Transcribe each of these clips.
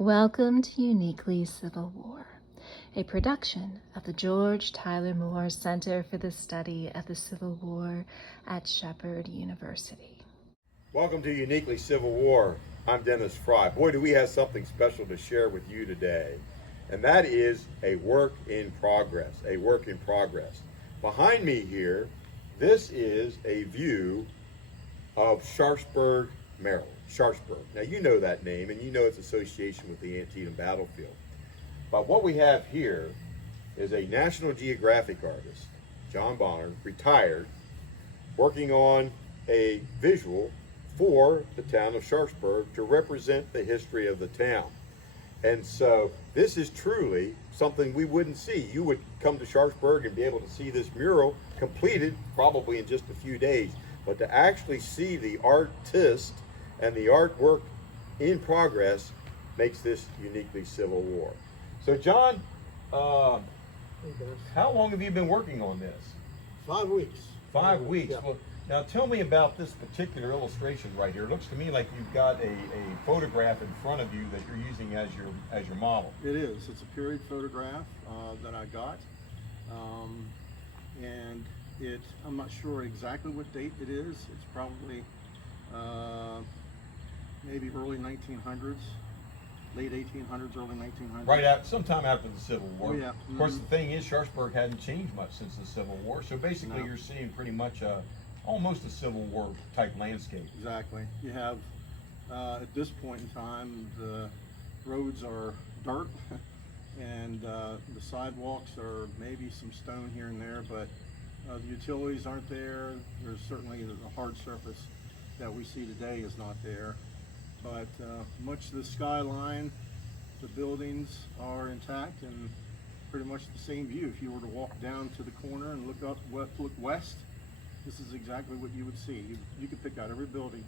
Welcome to Uniquely Civil War, a production of the George Tyler Moore Center for the Study of the Civil War at Shepherd University. Welcome to Uniquely Civil War. I'm Dennis Frye. Boy, do we have something special to share with you today, and that is a work in progress, Behind me here, this is a view of Sharpsburg, Maryland. Sharpsburg. Now you know that name and you know its association with the Antietam battlefield. But what we have here is a National Geographic artist, John Bonner, retired, working on a visual for the town of Sharpsburg to represent the history of the town. And so this is truly something we wouldn't see. You would come to Sharpsburg and be able to see this mural completed probably in just a few days. But to actually see the artist and the artwork in progress makes this uniquely Civil War. So John, how long have you been working on this? 5 weeks. 5 weeks. Yeah. Well, now tell me about this particular illustration right here. It looks to me like you've got a photograph in front of you that you're using as your model. It is. It's a period photograph that I got. And I'm not sure exactly what date it is. It's probably maybe early 1900s, late 1800s, early 1900s. Right out, sometime after the Civil War. Oh, yeah. Of course, the thing is, Sharpsburg hadn't changed much since the Civil War. So basically, No. you're seeing pretty much almost a Civil War type landscape. Exactly. You have, at this point in time, the roads are dirt and the sidewalks are maybe some stone here and there, but the utilities aren't there. There's certainly the hard surface that we see today is not there. But much of the skyline, the buildings are intact and pretty much the same view. If you were to walk down to the corner and look west, this is exactly what you would see. You could pick out every building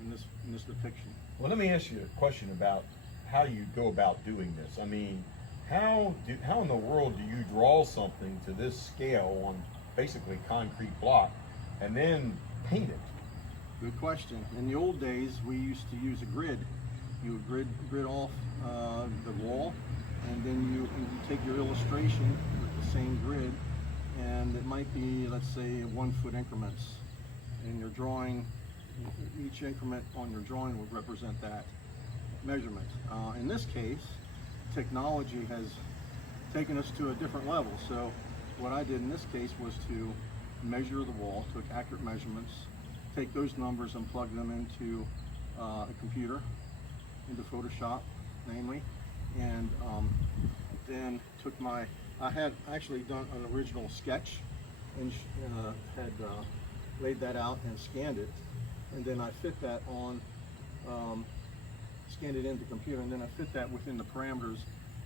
in this depiction. Well, let me ask you a question about how you go about doing this. I mean, how in the world do you draw something to this scale on basically concrete block and then paint it? Good question. In the old days, we used to use a grid. You would grid off the wall, and then you take your illustration with the same grid, and it might be, let's say, 1 foot increments. And your drawing, each increment on your drawing would represent that measurement. In this case, technology has taken us to a different level. So what I did in this case was to measure the wall, took accurate measurements, take those numbers and plug them into a computer, into Photoshop, namely, and then took I had actually done an original sketch and had laid that out and scanned it, and then I fit that on, scanned it into the computer, and then I fit that within the parameters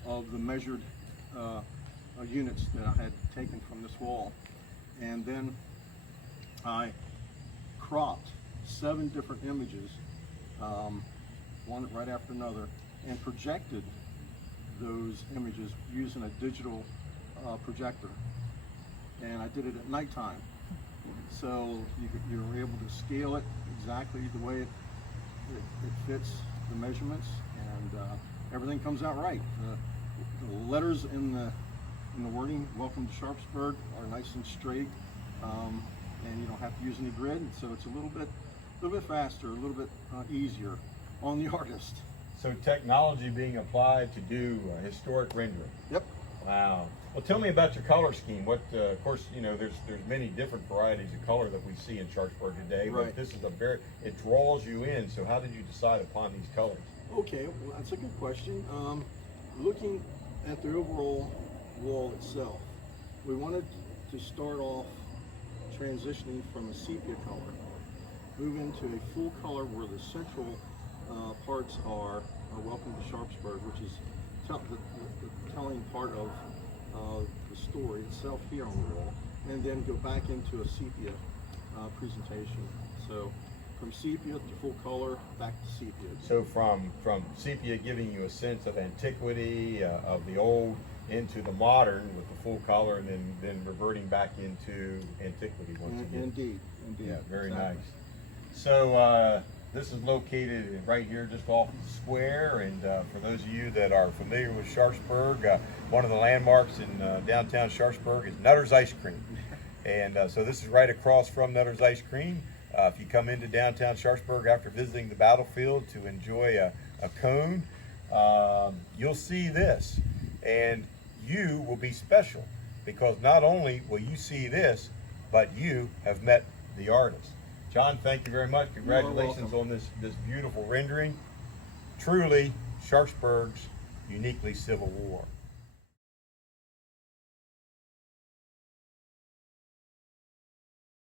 of the measured units that I had taken from this wall. And then I cropped 7 different images, one right after another, and projected those images using a digital projector. And I did it at nighttime. So you were able to scale it exactly the way it fits the measurements, and everything comes out right. The letters in the wording, "Welcome to Sharpsburg," are nice and straight. And you don't have to use any grid, so it's a little bit faster, a little bit easier on the artist. So technology being applied to do historic rendering. Yep. Wow. Well, tell me about your color scheme. What, of course, you know, there's many different varieties of color that we see in Sharpsburg today, but Right. this is it draws you in. So how did you decide upon these colors? Okay, well, that's a good question. Looking at the overall wall itself, we wanted to start off transitioning from a sepia color, move into a full color where the central parts are "Welcome to Sharpsburg," which is the telling part of the story itself here on the wall, and then go back into a sepia presentation. So from sepia to full color, back to sepia. So from sepia giving you a sense of antiquity, of the old, into the modern with the full color, and then reverting back into antiquity once again. Indeed. Yeah, very exactly. nice. So This is located right here just off the square, and for those of you that are familiar with Sharpsburg, one of the landmarks in downtown Sharpsburg is Nutter's Ice Cream. And so this is right across from Nutter's Ice Cream. If you come into downtown Sharpsburg after visiting the battlefield to enjoy a cone, you'll see this, and you will be special because not only will you see this, but you have met the artist. John, thank you very much. Congratulations on this beautiful rendering. Truly, Sharpsburg's uniquely Civil War.